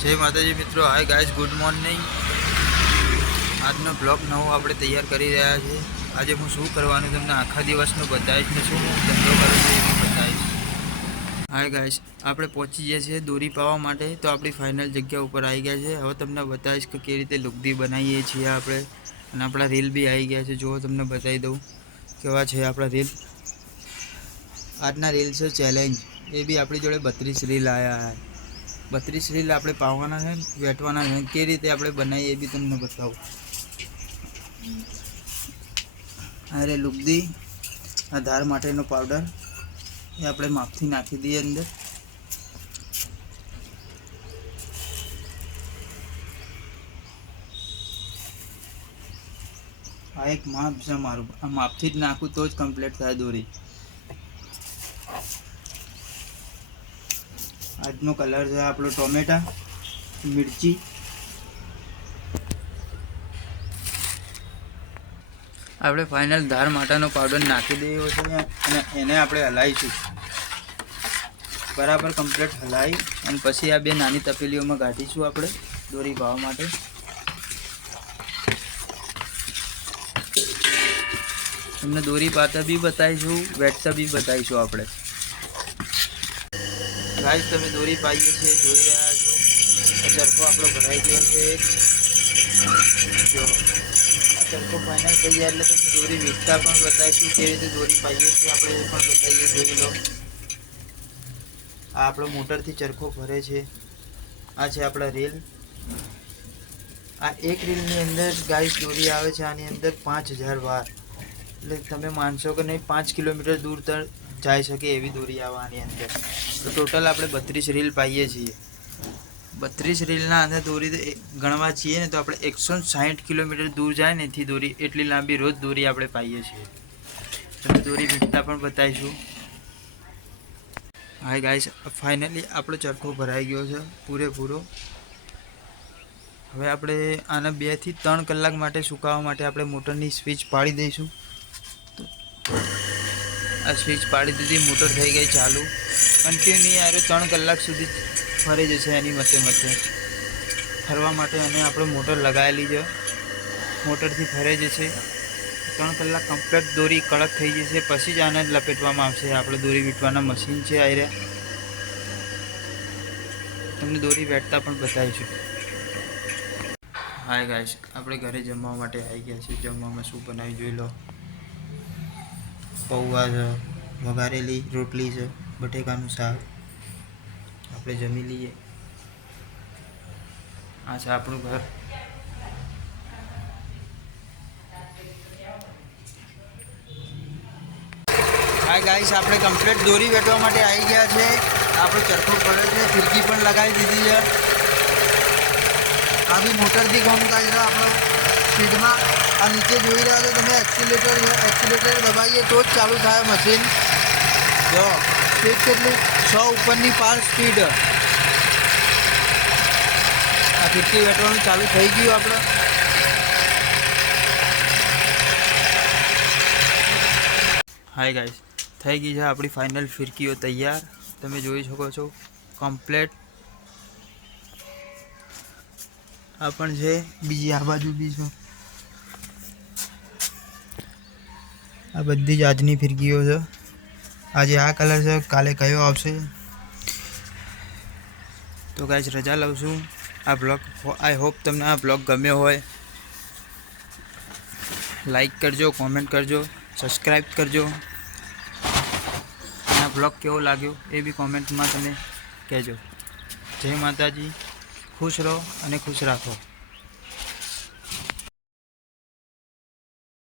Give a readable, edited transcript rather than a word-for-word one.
जय माताजी मित्रों। Hi guys, good morning. આજનો બ્લોગ નવો આપણે તૈયાર કરી રહ્યા છે। આજે હું શું કરવાનું તમને આખા દિવસનું બતાવીશ ને શું હું ધંધો કરું છું એ બી બતાવીશ। હાય ગાઈસ, આપણે પહોંચી ગયા છીએ દોરી પાવા માટે। તો આપણી ફાઇનલ જગ્યા ઉપર આવી ગયા છે। હવે તમને બતાવીશ કે કેવી રીતે લુગદી બનાવીએ છીએ આપણે, અને આપણા રીલ બી આવી ગયા છે। જો તમને બતાવી દઉં કેવા છે આપણા રીલ। આજના રીલ છે ચેલેન્જ, એ બી આપણી જોડે 32 રીલ આવ્યા છે। 32 રીલ આપણે પાવાના છે, વેટવાના છે। કેવી રીતે આપણે બનાવીએ એ બી તમને બતાવું। અરે લુગદી, આ ધાર માટેનો પાવડર એ આપણે માપથી નાખી દઈએ અંદર। આ એક માપ છે મારું, આ માપથી જ નાખું તો જ કમ્પ્લીટ થાય દોરી। આજનો કલર છે આપણો ટોમેટા મિર્ચી। આપણે ફાઇનલ ધાર માટેનો પાવડર નાખી દેવો છે અને એને આપણે હલાવીશું બરાબર કમ્પ્લીટ હલાવી, અને પછી આ બે નાની તપેલીઓમાં કાઢીશું આપણે દોરી પાવા માટે। તમને દોરી પાતા બી બતાવીશું, વેટતા બી બતાવીશું આપણે। ગાઈસ, તમે દોરી પાઈએ છીએ જોઈ રહ્યા છો। ચરખો આપણો ભરાઈ ગયો છે। જો આ ચરખો ફાઇનલ થઈ જાય એટલે તમને દોરી વીકતા પણ બતાવીશું, કેવી રીતે દોરી પાઈએ છીએ આપણે એ પણ બતાવીએ। જોઈ લો, આ આપણો મોટરથી ચરખો ભરે છે। આ છે આપણા રીલ। આ એક રીલની અંદર ગાઈસ દોરી આવે છે આની અંદર 5000 વાર, એટલે તમે માનશો કે નહીં 5 કિલોમીટર દૂર તક જઈ શકે એવી દોરી આવે આની અંદર। તો ટોટલ આપણે 32 રીલ પાઈએ છીએ। 32 રીલના અંદર દોરી ગણવા છીએ ને તો આપણે 160 કિલોમીટર દૂર જાય ને એથી દોરી, એટલી લાંબી રોજ દોરી આપણે પાઈએ છીએ। તમે દોરી વીકતા પણ બતાવીશું। હાય ગાઈસ, ફાઇનલી આપણો ચરખો ભરાઈ ગયો છે પૂરેપૂરો। હવે આપણે આને 2 થી 3 કલાક માટે સુકાવવા માટે આપણે મોટરની સ્વિચ પાડી દઈશું। તો આ સ્વિચ પાડી દીધી, મોટર થઈ ગઈ ચાલુ। કન્ટિન્યુ આ 3 કલાક સુધી ફરી જશે એની મધ્ય ફરવા માટે, અને આપણે મોટર લગાવેલી છે, મોટરથી ફરે જશે। 3 કલાક કમ્પ્લીટ દોરી કડક થઈ જશે, પછી જ આને લપેટવામાં આવશે। આપણે દોરી વીંટવાના મશીન છે આ રહ્યા, તમને દોરી વેટતા પણ બતાવીશું। હાય ગાઈસ, આપણે ઘરે જમવા માટે આવી ગયા છે। જમવામાં શું બનાવી જોઈ લો। પૌવા છે, વઘારેલી રોટલી છે, બટેકાનું શાક। આપણે જમી લઈએ। આ છે આપણું ઘર। હાય ગાઈસ, આપણે કમ્પ્લીટ દોરી વેટવા માટે આવી ગયા છે। આપણો ચરખો પડે છે, ફિરકી પણ લગાવી દીધી છે। આ બી મોટરથી કામ થાય છે આપણો સ્પીડમાં। આ નીચે જોઈ રહ્યા છો તમે, એક્સિલેટર દબાવીએ તો જ ચાલુ થાય મશીન। જો સ્પીડ કેટલી, 100 ઉપરની પાર સ્પીડ। આ ફિરકી વેટવાનું ચાલુ થઈ ગયું આપણે। હાય ગાઈસ, થઈ ગઈ છે આપણી ફાઇનલ ફિરકીઓ તૈયાર। તમે જોઈ શકો છો કમ્પ્લેટ। આ પણ છે, બીજી આ બાજુ બી છે। આ બધી જ આજની ફિરકીઓ છે। આજે આ કલર છે, કાલે કયો આવશે। તો ગાઈસ, રજા લઉં છું। આ બ્લોગ, આઈ હોપ તમને આ બ્લોગ ગમ્યો હોય। લાઈક કરજો, કોમેન્ટ કરજો, સબસ્ક્રાઈબ કરજો। આ બ્લોગ કેવો લાગ્યો એ બી કોમેન્ટમાં તમે કહેજો। જય માતાજી, ખુશ રહો અને ખુશ રાખો।